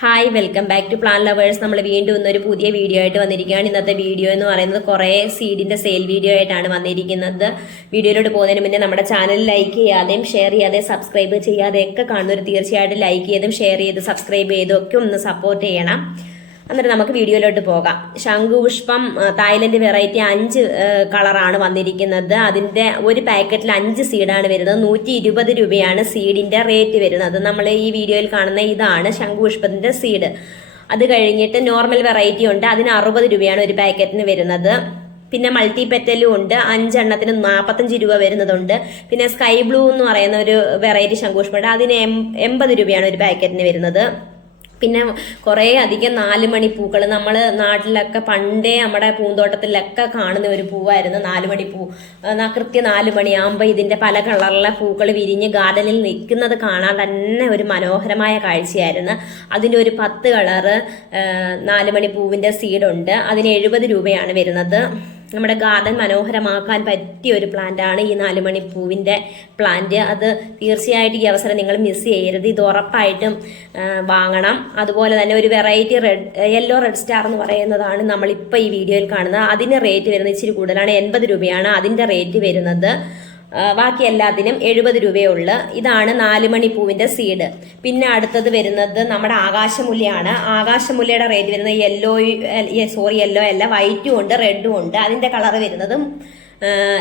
Hi welcome back to plant lovers. നമ്മൾ വീണ്ടും ഇന്നൊരു പുതിയ വീഡിയോ ആയിട്ട് വന്നിരിക്കുകയാണ്. ഇന്നത്തെ വീഡിയോ എന്ന് പറയുന്നത് കുറേ സീഡിന്റെ സെയിൽ വീഡിയോ ആയിട്ടാണ് വന്നിരിക്കുന്നത്. വീഡിയോയിലോട്ട് പോകുന്നതിന് മുന്നേ നമ്മുടെ ചാനൽ ലൈക്ക് ചെയ്യാതെയും ഷെയർ ചെയ്യാതെ സബ്സ്ക്രൈബ് ചെയ്യാതെയൊക്കെ കാണുന്നവർ തീർച്ചയായിട്ടും ലൈക്ക് ചെയ്തും ഷെയർ ചെയ്ത് സബ്സ്ക്രൈബ് ചെയ്തും ഒക്കെ ഒന്ന് സപ്പോർട്ട് ചെയ്യണം. എന്നിട്ട് നമുക്ക് വീഡിയോയിലോട്ട് പോകാം. ശംഖുപുഷ്പം തായ്ലൻഡ് വെറൈറ്റി 5 കളറാണ് വന്നിരിക്കുന്നത്. അതിന്റെ ഒരു പാക്കറ്റിൽ 5 സീഡാണ് വരുന്നത്. 120 രൂപയാണ് സീഡിന്റെ റേറ്റ് വരുന്നത്. നമ്മൾ ഈ വീഡിയോയിൽ കാണുന്ന ഇതാണ് ശംഖുപുഷ്പത്തിന്റെ സീഡ്. അത് കഴിഞ്ഞിട്ട് നോർമൽ വെറൈറ്റി ഉണ്ട്, അതിന് 60 രൂപയാണ് ഒരു പാക്കറ്റിന് വരുന്നത്. പിന്നെ മൾട്ടി പെറ്റലും ഉണ്ട്, 5 എണ്ണത്തിന് 45 രൂപ വരുന്നതുണ്ട്. പിന്നെ സ്കൈ ബ്ലൂ എന്ന് പറയുന്ന ഒരു വെറൈറ്റി ശംഖുപുഷ്പമുണ്ട്, അതിന് 80 രൂപയാണ് ഒരു പാക്കറ്റിന് വരുന്നത്. പിന്നെ കുറേ അധികം 4 മണി പൂക്കൾ നമ്മൾ നാട്ടിലൊക്കെ പണ്ടേ നമ്മുടെ പൂന്തോട്ടത്തിലൊക്കെ കാണുന്ന ഒരു പൂവായിരുന്നു 4 മണി പൂ. കൃത്യം 4 മണിയാകുമ്പോൾ ഇതിന്റെ പല കളറിലെ പൂക്കൾ വിരിഞ്ഞ് ഗാർഡനിൽ നിൽക്കുന്നത് കാണാൻ തന്നെ ഒരു മനോഹരമായ കാഴ്ചയായിരുന്നു. അതിൻ്റെ ഒരു 10 കളറ് 4 മണി പൂവിന്റെ സീഡുണ്ട്, അതിന് 70 രൂപയാണ് വരുന്നത്. നമ്മുടെ ഗാർഡൻ മനോഹരമാക്കാൻ പറ്റിയ ഒരു പ്ലാന്റ് ആണ് ഈ 4 മണി പൂവിന്റെ പ്ലാന്റ്. അത് തീർച്ചയായിട്ടും ഈ അവസരം നിങ്ങൾ മിസ് ചെയ്യരുത്, ഇത് ഉറപ്പായിട്ടും വാങ്ങണം. അതുപോലെ തന്നെ ഒരു വെറൈറ്റി യെല്ലോ റെഡ് സ്റ്റാർ എന്ന് പറയുന്നതാണ് നമ്മളിപ്പോൾ ഈ വീഡിയോയിൽ കാണുന്നത്. അതിന് റേറ്റ് വരുന്നത് ഇച്ചിരി കൂടുതലാണ്, 80 രൂപയാണ് അതിന്റെ റേറ്റ് വരുന്നത്. ബാക്കി എല്ലാത്തിനും 70 രൂപയേ ഉള്ളു. ഇതാണ് 4 മണി പൂവിന്റെ സീഡ്. പിന്നെ അടുത്തത് വരുന്നത് നമ്മുടെ ആകാശമുല്ലയാണ്. ആകാശമുല്ലയുടെ റേറ്റ് വരുന്നത് യെല്ലോ അല്ല, വൈറ്റും ഉണ്ട് റെഡും ഉണ്ട്. അതിന്റെ കളർ വരുന്നത്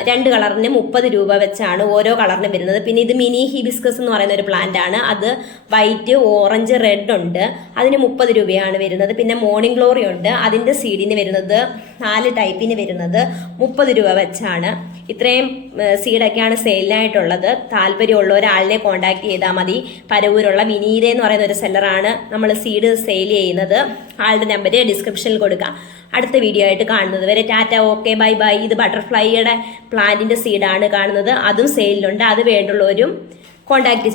2 കളറിന് 30 രൂപ വെച്ചാണ് ഓരോ കളറിനും വരുന്നത്. പിന്നെ ഇത് മിനി ഹിബിസ്കസ് എന്ന് പറയുന്ന ഒരു പ്ലാന്റ് ആണ്. അത് വൈറ്റ് ഓറഞ്ച് റെഡ് ഉണ്ട്, അതിന് 30 രൂപയാണ് വരുന്നത്. പിന്നെ മോർണിംഗ് ഗ്ലോറി ഉണ്ട്, അതിന്റെ സീഡിന് വരുന്നത് 4 ടൈപ്പിന് വരുന്നത് 30 രൂപ വെച്ചാണ്. ഇത്രയും സീഡൊക്കെയാണ് സെയിലിനായിട്ടുള്ളത്. താല്പര്യമുള്ള ഒരാളിനെ കോൺടാക്ട് ചെയ്താൽ മതി. പരവൂരുള്ള വിനീത എന്ന് പറയുന്ന ഒരു സെല്ലറാണ് നമ്മൾ സീഡ് സെയിൽ ചെയ്യുന്നത്. ആളുടെ നമ്പർ ഡിസ്ക്രിപ്ഷനിൽ കൊടുക്കാം. അടുത്ത വീഡിയോ ആയിട്ട് കാണുന്നത് വരെ ടാറ്റ, ഓക്കെ, ബൈ ബൈ. ഇത് ബട്ടർഫ്ലൈയുടെ പ്ലാന്റിന്റെ സീഡാണ് കാണുന്നത്, അതും സെയിലിലുണ്ട്. അത് വേണ്ടുള്ളവരും കോൺടാക്ട്